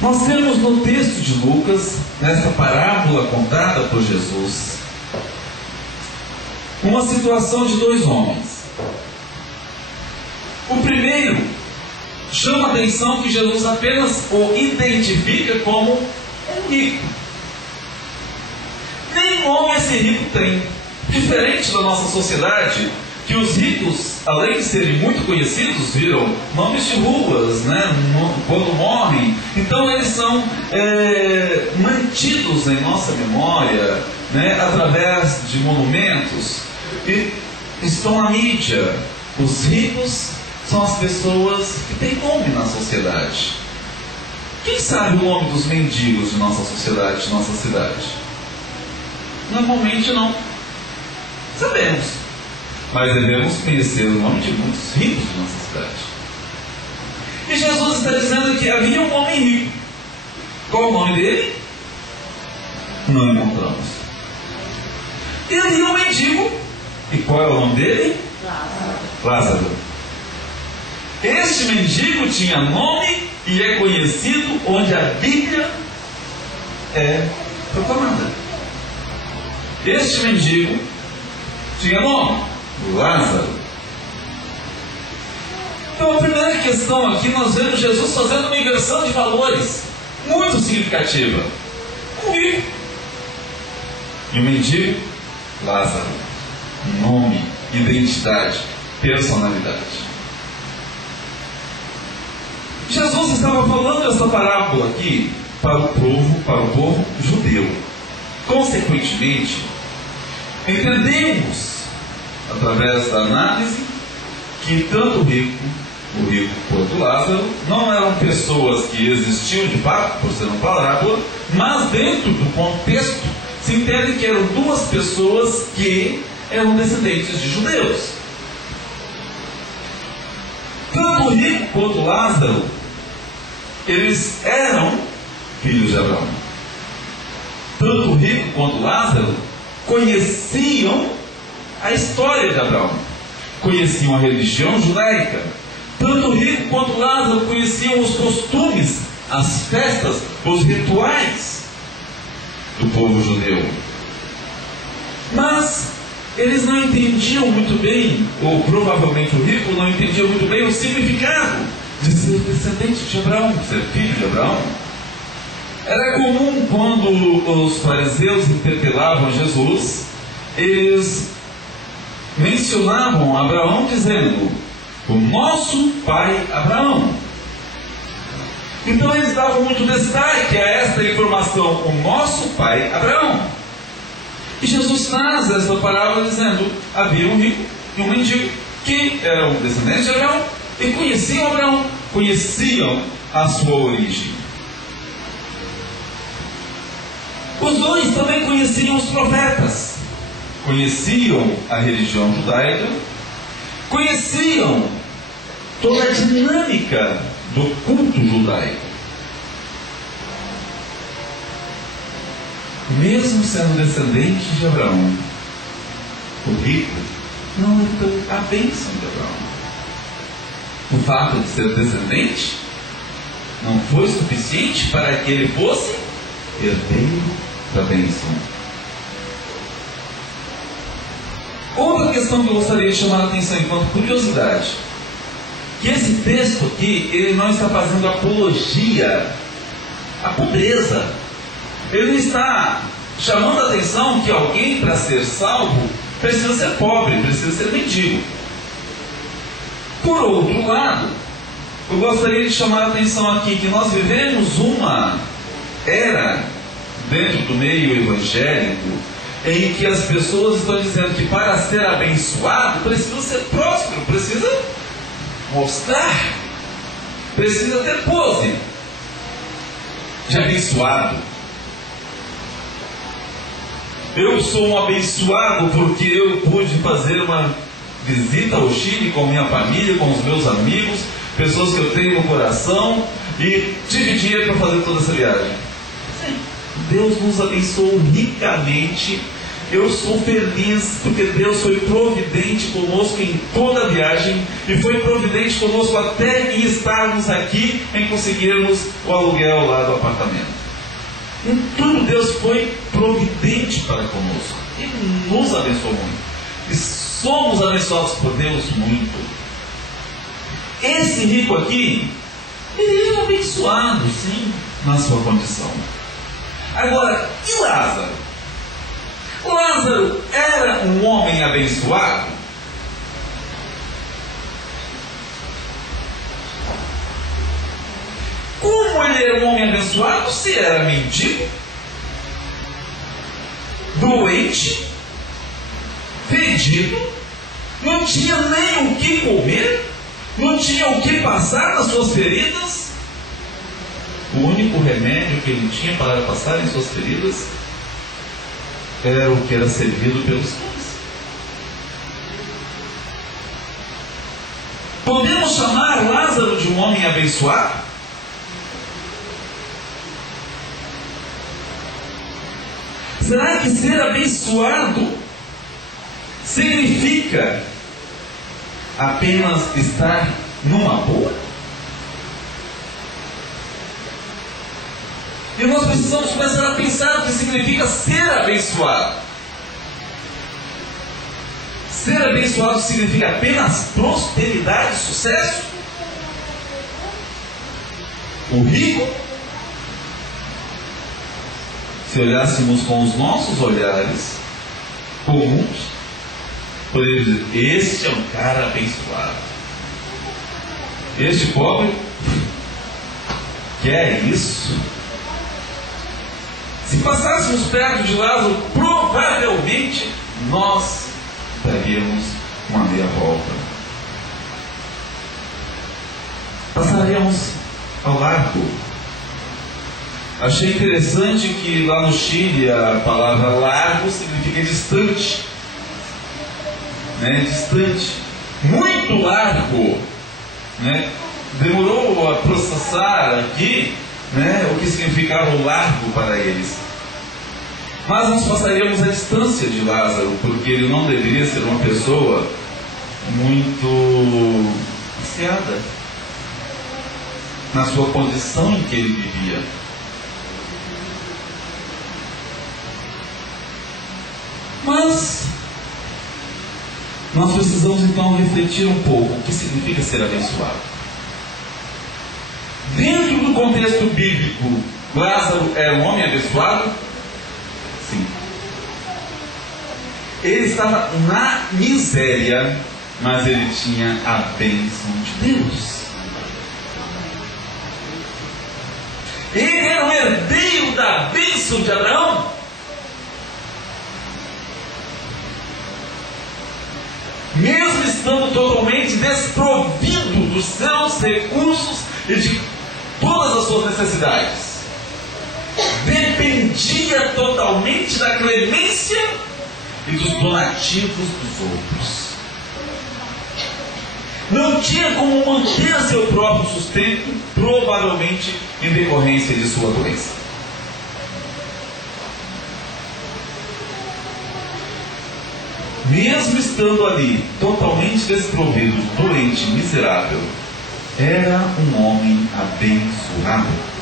Nós temos no texto de Lucas, nesta parábola contada por Jesus, uma situação de dois homens. O primeiro chama a atenção que Jesus apenas o identifica como um rico. Nenhum homem esse rico tem. Diferente da nossa sociedade, que os ricos, além de serem muito conhecidos, viram nomes de ruas, né, quando morrem. Então eles são mantidos em nossa memória, né, através de monumentos, e estão na mídia. Os ricos são as pessoas que têm nome na sociedade. Quem sabe o nome dos mendigos de nossa sociedade, de nossa cidade? Normalmente não sabemos, mas devemos conhecer o nome de muitos ricos de nossa cidade. E Jesus está dizendo que havia um homem rico. Qual o nome dele? Não encontramos. E havia um mendigo. E qual é o nome dele? Lázaro. Este mendigo tinha nome e é conhecido onde a Bíblia é proclamada. Este mendigo tinha nome, Lázaro. Então a primeira questão aqui, nós vemos Jesus fazendo uma inversão de valores muito significativa. Um rico e o mendigo, Lázaro. Nome, identidade, personalidade. Jesus estava falando essa parábola aqui para o povo judeu. Consequentemente, entendemos, através da análise, que tanto o rico quanto Lázaro não eram pessoas que existiam de fato, por ser uma parábola, mas dentro do contexto se entende que eram duas pessoas que eram descendentes de judeus. Tanto o rico quanto Lázaro, eles eram filhos de Abraão. Tanto o rico quanto Lázaro conheciam a história de Abraão, conheciam a religião judaica. Tanto o rico quanto Lázaro conheciam os costumes, as festas, os rituais do povo judeu. Mas eles não entendiam muito bem, ou provavelmente o rico não entendia muito bem o significado de ser descendente de Abraão, de ser filho de Abraão. Era comum, quando os fariseus interpelavam Jesus, eles mencionavam Abraão dizendo: o nosso pai Abraão. Então eles davam muito destaque a esta informação: o nosso pai Abraão. E Jesus traz essa parábola dizendo: havia um rico e um mendigo que eram descendentes de Abraão e conheciam Abraão, conheciam a sua origem. Os dois também conheciam os profetas, conheciam a religião judaica, conheciam toda a dinâmica do culto judaico. Mesmo sendo descendente de Abraão, o rico não herdou a bênção de Abraão. O fato de ser descendente não foi suficiente para que ele fosse herdeiro da bênção. Outra questão que eu gostaria de chamar a atenção enquanto curiosidade, que esse texto aqui, ele não está fazendo apologia à pobreza. Ele não está chamando a atenção que alguém, para ser salvo, precisa ser pobre, precisa ser mendigo. Por outro lado, eu gostaria de chamar a atenção aqui que nós vivemos uma era dentro do meio evangélico em que as pessoas estão dizendo que para ser abençoado precisa ser próspero, precisa mostrar, precisa ter pose de abençoado. Eu sou um abençoado porque eu pude fazer uma visita ao Chile com minha família, com os meus amigos, pessoas que eu tenho no coração, e tive dinheiro para fazer toda essa viagem. Sim. Deus nos abençoou ricamente eu sou feliz porque Deus foi providente conosco em toda a viagem e foi providente conosco até em estarmos aqui, em conseguirmos o aluguel lá do apartamento. Em tudo Deus foi providente para conosco e nos abençoou muito. E somos abençoados por Deus muito. Esse rico aqui, ele era abençoado, sim, na sua condição. Agora, e Lázaro? Lázaro era um homem abençoado? Como ele era um homem abençoado se era mendigo, doente, fedido, não tinha nem o que comer, não tinha o que passar nas suas feridas? O único remédio que ele tinha para passar em suas feridas era o que era servido pelos pães. Podemos chamar Lázaro de um homem abençoado? Será que ser abençoado significa apenas estar numa boa? E nós precisamos começar a pensar o que significa ser abençoado. Ser abençoado significa apenas prosperidade, sucesso? O rico, se olhássemos com os nossos olhares comuns, poderíamos dizer: este é um cara abençoado. Este pobre, que é isso? Se passássemos perto de Lázaro, provavelmente nós daríamos uma meia volta. Passaríamos ao largo. Achei interessante que lá no Chile a palavra largo significa distante. Distante. Muito largo. Demorou a processar aqui o que significava o largo para eles. Mas nós passaríamos a distância de Lázaro, porque ele não deveria ser uma pessoa muito viciada na sua condição em que ele vivia. Mas nós precisamos então refletir um pouco o que significa ser abençoado. Dentro do contexto bíblico, Lázaro era um homem abençoado? Sim. Ele estava na miséria, mas ele tinha a bênção de Deus. Ele era o herdeiro da bênção de Abraão. Mesmo estando totalmente desprovido dos seus recursos e de todas as suas necessidades, dependia totalmente da clemência e dos donativos dos outros. Não tinha como manter seu próprio sustento, provavelmente em decorrência de sua doença. Mesmo estando ali, totalmente desprovido, doente, miserável, era um homem abençoado.